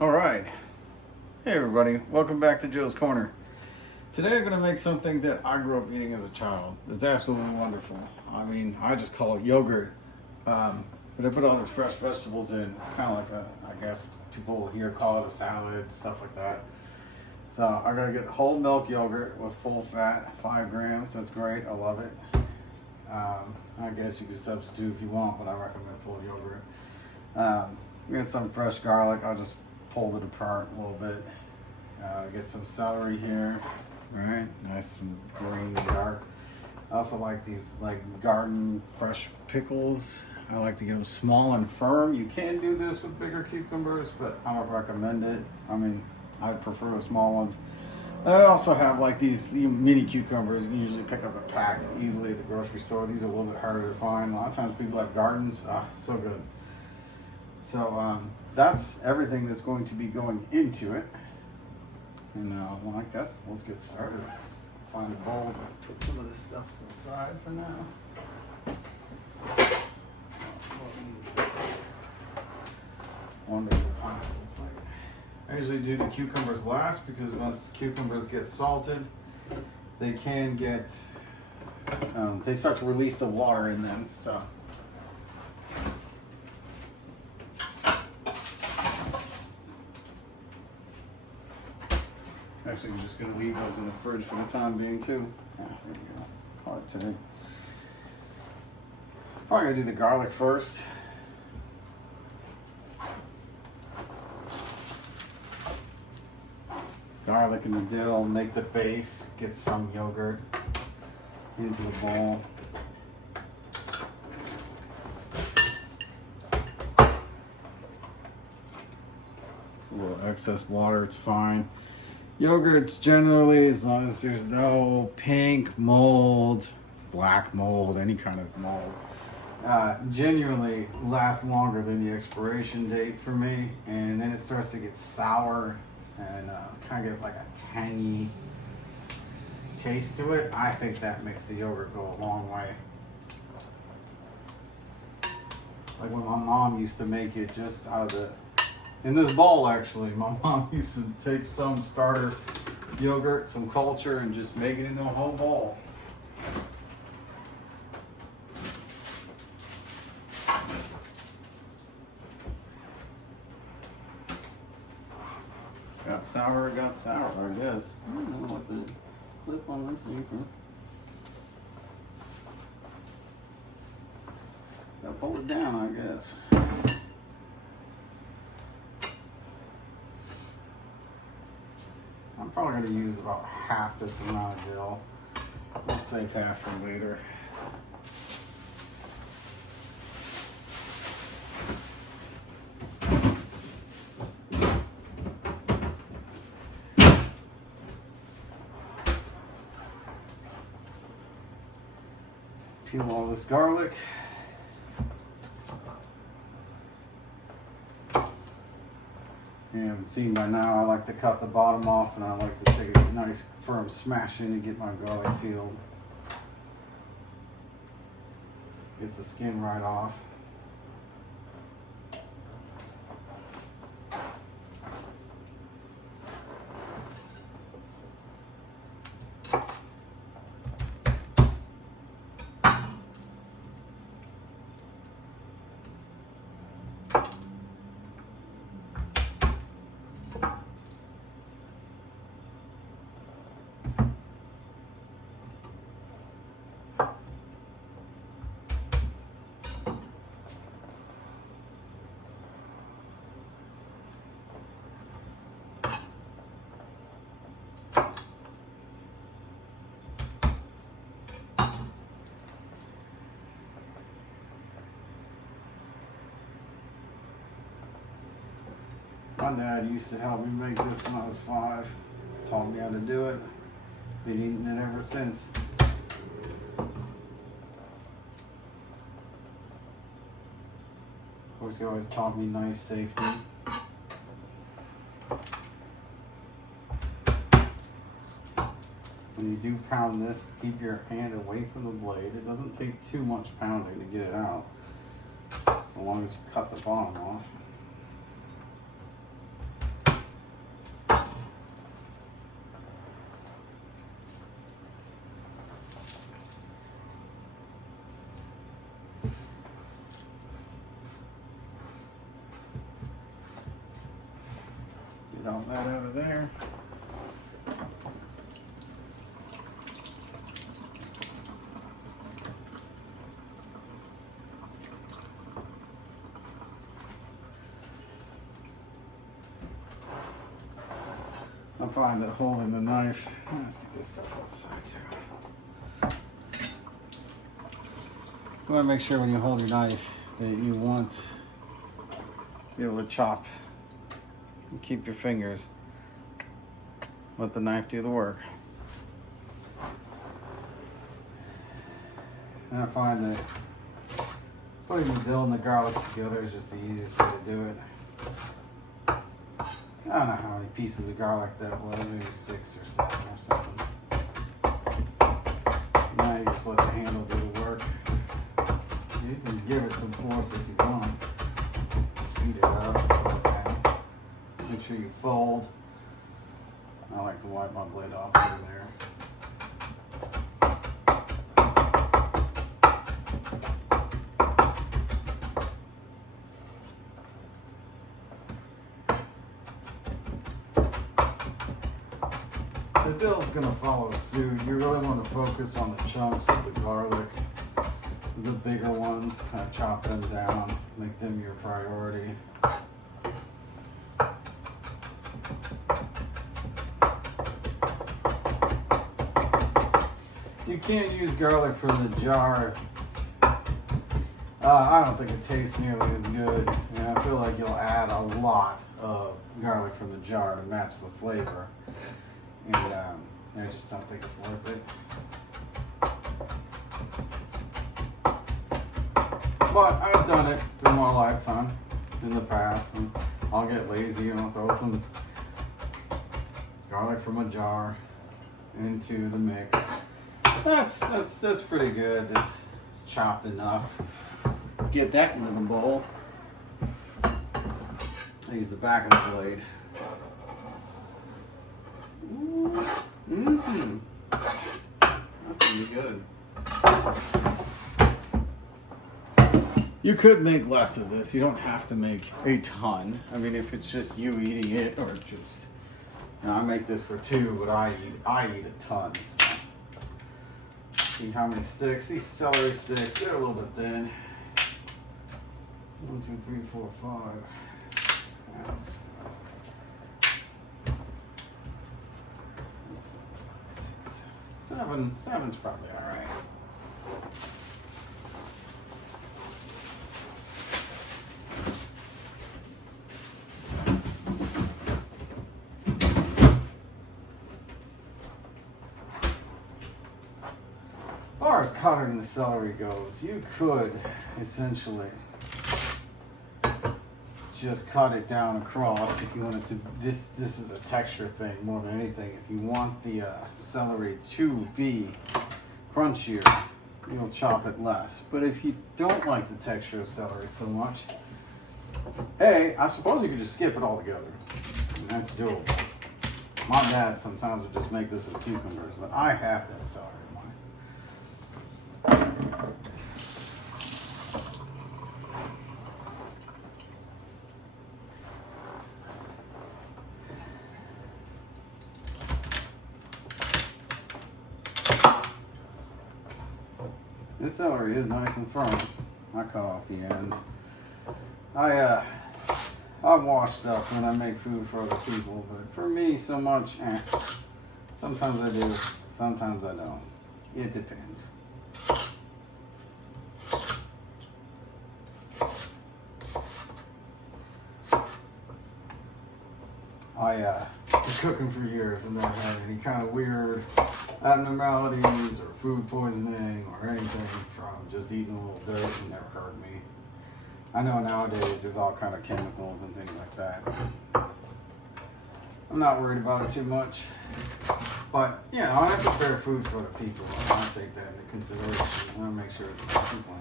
All right. Hey everybody, welcome back to Joe's Corner. Today I'm going to make something that I grew up eating as a child. It's absolutely wonderful. I mean, I just call it yogurt. But I put all these fresh vegetables in. It's kind of like I guess people here call it a salad, stuff like that. So I'm going to get whole milk yogurt with full fat, 5 grams. That's great. I love it. I guess you can substitute if you want, but I recommend full yogurt. We got some fresh garlic. I'll just pull it apart a little bit. Get some celery here. All right, nice and green and dark. I also like these garden fresh pickles. I like to get them small and firm. You can do this with bigger cucumbers, but I don't recommend it. I mean, I prefer the small ones. I also have these mini cucumbers. You can usually pick up a pack easily at the grocery store. These are a little bit harder to find. A lot of times people have gardens. So good. So that's everything that's going to be going into it. And well, I guess let's get started. Find a bowl to put some of this stuff to the side for now. Wonderful pineapple plate. I usually do the cucumbers last because once cucumbers get salted, they can get, they start to release the water in them. So. Actually, I'm just going to leave those in the fridge for the time being, too. There we go. Call it today. Probably going to do the garlic first. Garlic and the dill, make the base, get some yogurt into the bowl. A little excess water, it's fine. Yogurts generally, as long as there's no pink mold, black mold, any kind of mold, genuinely lasts longer than the expiration date for me. And then it starts to get sour and kind of gets like a tangy taste to it. I think that makes the yogurt go a long way. Like when my mom used to make it just out of in this bowl, actually, my mom used to take some starter yogurt, some culture, and just make it into a whole bowl. Got sour, I guess. I don't know what the clip on this thing for. Gotta pull it down, I guess. I'm probably going to use about half this amount of dill. We'll save half for later. Peel all this garlic. You haven't seen by now, I like to cut the bottom off and I like to take a nice firm smash in and get my garlic peeled. Gets the skin right off. My dad used to help me make this when I was 5. Taught me how to do it. Been eating it ever since. Of course, he always taught me knife safety. When you do pound this, keep your hand away from the blade. It doesn't take too much pounding to get it out, so long as you cut the bottom off. Get all that out of there. I find that holding the knife, let's get this stuff outside too. You want to make sure when you hold your knife that you want to be able to chop and keep your fingers. Let the knife do the work. And I find that putting the dill and the garlic together is just the easiest way to do it. I don't know how many pieces of garlic that was, maybe 6 or 7 or something. Now you just let the handle do the work. You can give it some force if you want. Speed it up, slow it down. Make sure you fold. I like to wipe my blade off over there. The dill's going to follow suit. You really want to focus on the chunks of the garlic. The bigger ones, kind of chop them down, make them your priority. You can't use garlic from the jar. I don't think it tastes nearly as good. And I feel like you'll add a lot of garlic from the jar to match the flavor. And I just don't think it's worth it. But I've done it through my lifetime in the past, and I'll get lazy and I'll throw some garlic from a jar into the mix. That's pretty good. It's chopped enough. Get that into the bowl. I use the back of the blade. Mm-hmm. That's gonna be good. You could make less of this. You don't have to make a ton. I mean, if it's just you eating it, or just, you know, I make this for 2, but I eat a ton. So. See how many sticks? These celery sticks, they're a little bit thin. 1, 2, 3, 4, 5. That's 7. 7's probably all right. As far as cutting the celery goes, you could essentially just cut it down across if you wanted to. This is a texture thing more than anything. If you want the celery to be crunchier, you'll chop it less. But if you don't like the texture of celery so much, I suppose you could just skip it altogether. And that's doable. My dad sometimes would just make this with cucumbers, but I have to have celery in mine. This celery is nice and firm. I cut off the ends. I wash stuff when I make food for other people, but for me, so much, sometimes I do, sometimes I don't. It depends. I was cooking for years and never had any kind of weird abnormalities or food poisoning or anything from just eating a little dirt. It never hurt me. I know nowadays there's all kind of chemicals and things like that. I'm not worried about it too much. But, you know, when I prepare food for other people, I take that into consideration. I want to make sure it's nice and clean.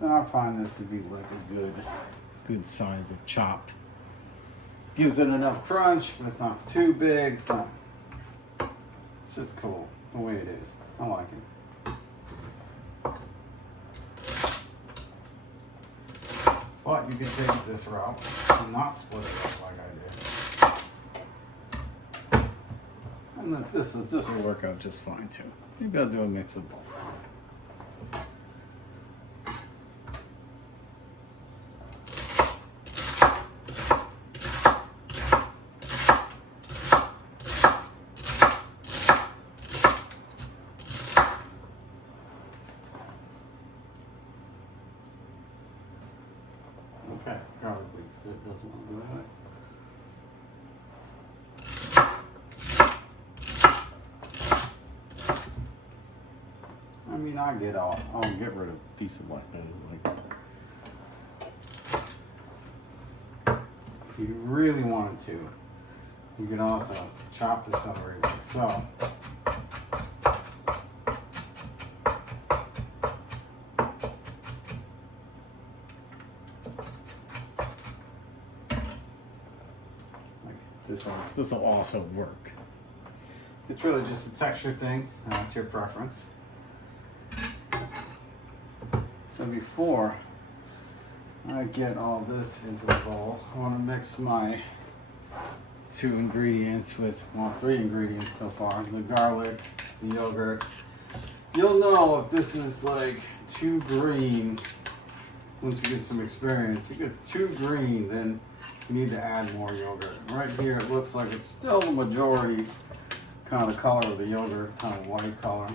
So I find this to be like a good good size of chopped. Gives it enough crunch, but it's not too big. It's just cool the way it is. I like it. But you can take this route and not split it up like I did. And then this will work out just fine too. Maybe I'll do a mix of both. Okay, garlic leaf. That doesn't want to go away. I mean, I'll get rid of pieces like that. If you really wanted to, you can also chop the celery like so. This will also work. It's really just a texture thing. It's your preference. So before I get all this into the bowl, I want to mix my 2 ingredients with, well, 3 ingredients so far. The garlic, the yogurt. You'll know if this is like too green once you get some experience. If you get too green, then you need to add more yogurt. Right here it looks like it's still the majority kind of color of the yogurt, kind of white color.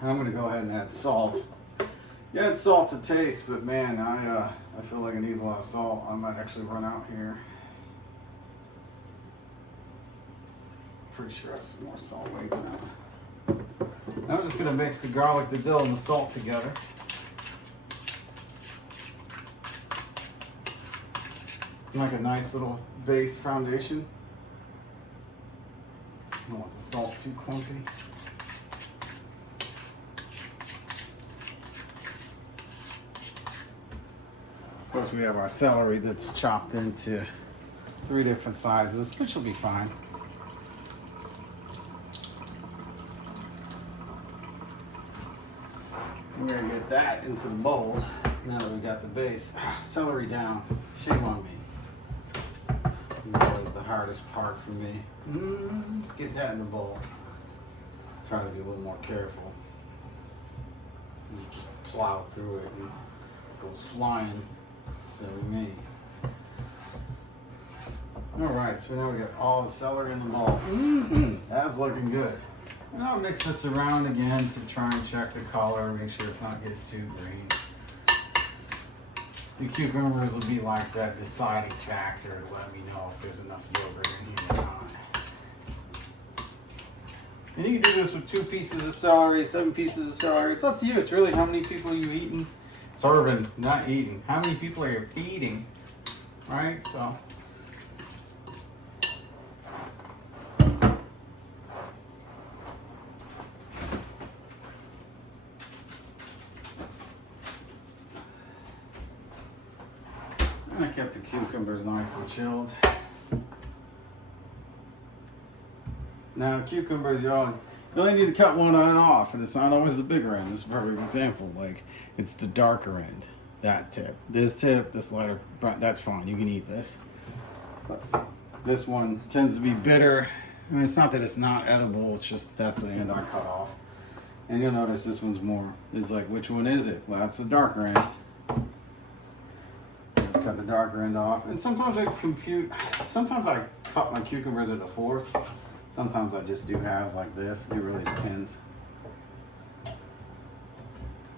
I'm going to go ahead and add salt. You add salt to taste, but man, I feel like it needs a lot of salt. I might actually run out here. Pretty sure I have some more salt waiting out. Now I'm just going to mix the garlic, the dill, and the salt together. Like a nice little base foundation. I don't want the salt too clumpy. Of course, we have our celery that's chopped into 3 different sizes, which will be fine. We're gonna get that into the bowl now that we got the base. Celery down. Shame on me. This is always the hardest part for me. Let's get that in the bowl. Try to be a little more careful. Just plow through it and it goes flying. Silly me. Alright, so now we got all the celery in the bowl. That's looking good. And I'll mix this around again to try and check the color, make sure it's not getting too green. The cucumbers will be like that deciding factor to let me know if there's enough yogurt in here or not. And you can do this with 2 pieces of celery, 7 pieces of celery. It's up to you. It's really how many people are you eating? Serving, not eating. How many people are you feeding? Right? So. I kept the cucumbers nice and chilled. Now cucumbers, you only need to cut one end off, and it's not always the bigger end. This is a perfect example. Like, it's the darker end, that tip. This lighter, that's fine. You can eat this. But this one tends to be bitter. I mean, it's not that it's not edible. It's just that's the end I cut off. And you'll notice this one's more. It's like, which one is it? Well, that's the darker end. Cut the darker end off, and sometimes I cut my cucumbers into 4s. Sometimes I just do halves like this. It really depends.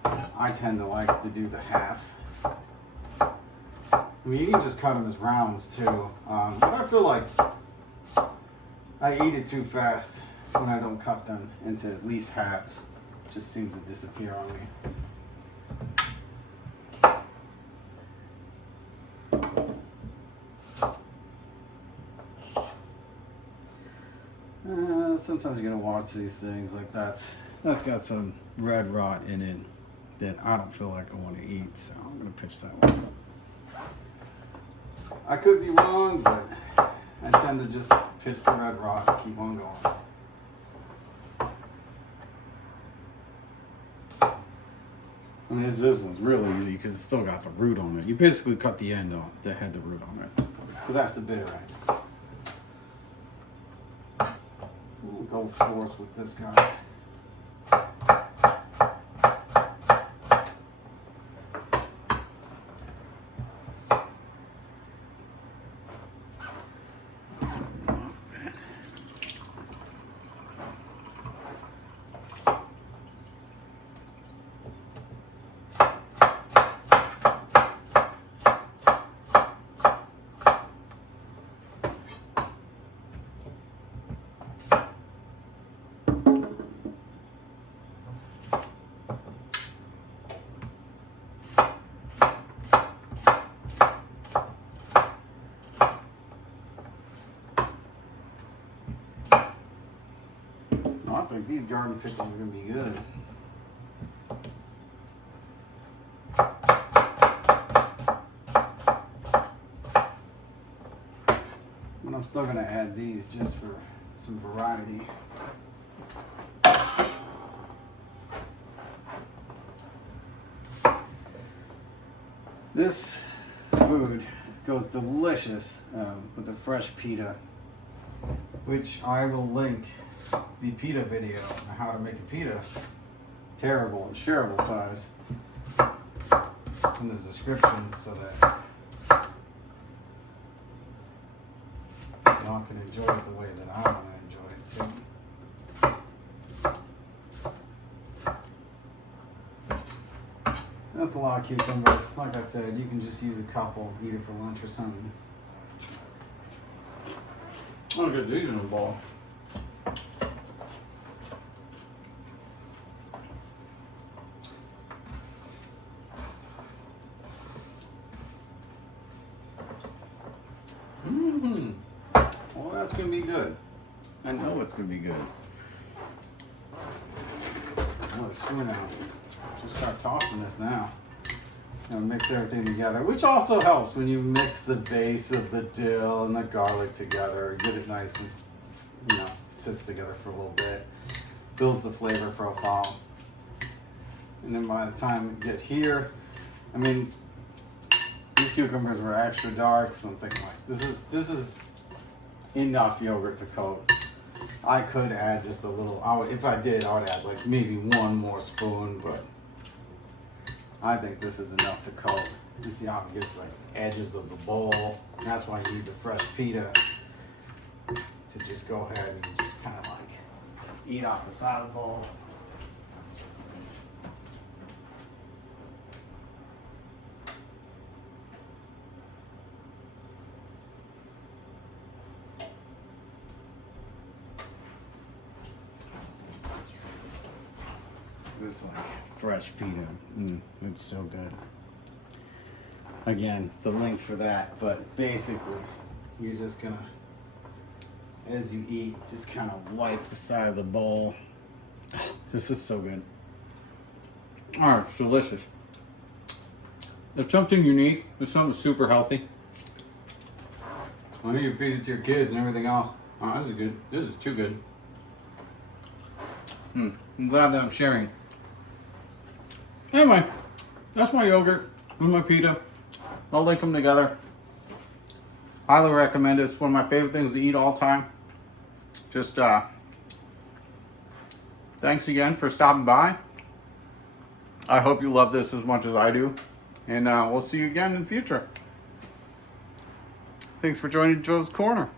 I tend to like to do the halves. I mean, you can just cut them as rounds too, but I feel like I eat it too fast when I don't cut them into at least halves. It just seems to disappear on me. Sometimes you gotta watch these things, like that's got some red rot in it that I don't feel like I want to eat, so I'm gonna pitch that one up. I could be wrong, but I tend to just pitch the red rock and keep on going. I mean, this one's real easy because it's still got the root on it. You basically cut the end off that had the root on it, because that's the bitter end. We'll go forth with this guy. I think these garden pickles are going to be good. But I'm still going to add these just for some variety. This food goes delicious with the fresh pita, which I will link the pita video on how to make a pita terrible and shareable size in the description, so that y'all can enjoy it the way that I want to enjoy it too. That's a lot of cucumbers. Like I said, you can just use a couple, eat it for lunch or something. I'll get these in a bowl. Well, that's going to be good. I know it's going to be good. Oh, sweet now. Just start tossing this now. And mix everything together, which also helps when you mix the base of the dill and the garlic together. Get it nice and, sits together for a little bit. Builds the flavor profile. And then by the time you get here, I mean, these cucumbers were extra dark, so I'm thinking like, this is enough yogurt to coat. I could add just a little, if I did, I would add like maybe one more spoon, but I think this is enough to coat. You see how it gets like edges of the bowl. And that's why you need the fresh pita to just go ahead and just kind of like eat off the side of the bowl. This is like fresh pita. It's so good. Again, the link for that, but basically, you're just gonna, as you eat, just kind of wipe the side of the bowl. This is so good. Oh, it's delicious. It's something unique. It's something super healthy. I need to feed it to your kids and everything else. Oh, this is good. This is too good. I'm glad that I'm sharing. Anyway, that's my yogurt with my pita. I'll link them together. Highly recommend it. It's one of my favorite things to eat all time. Just thanks again for stopping by. I hope you love this as much as I do. And we'll see you again in the future. Thanks for joining Joe's Corner.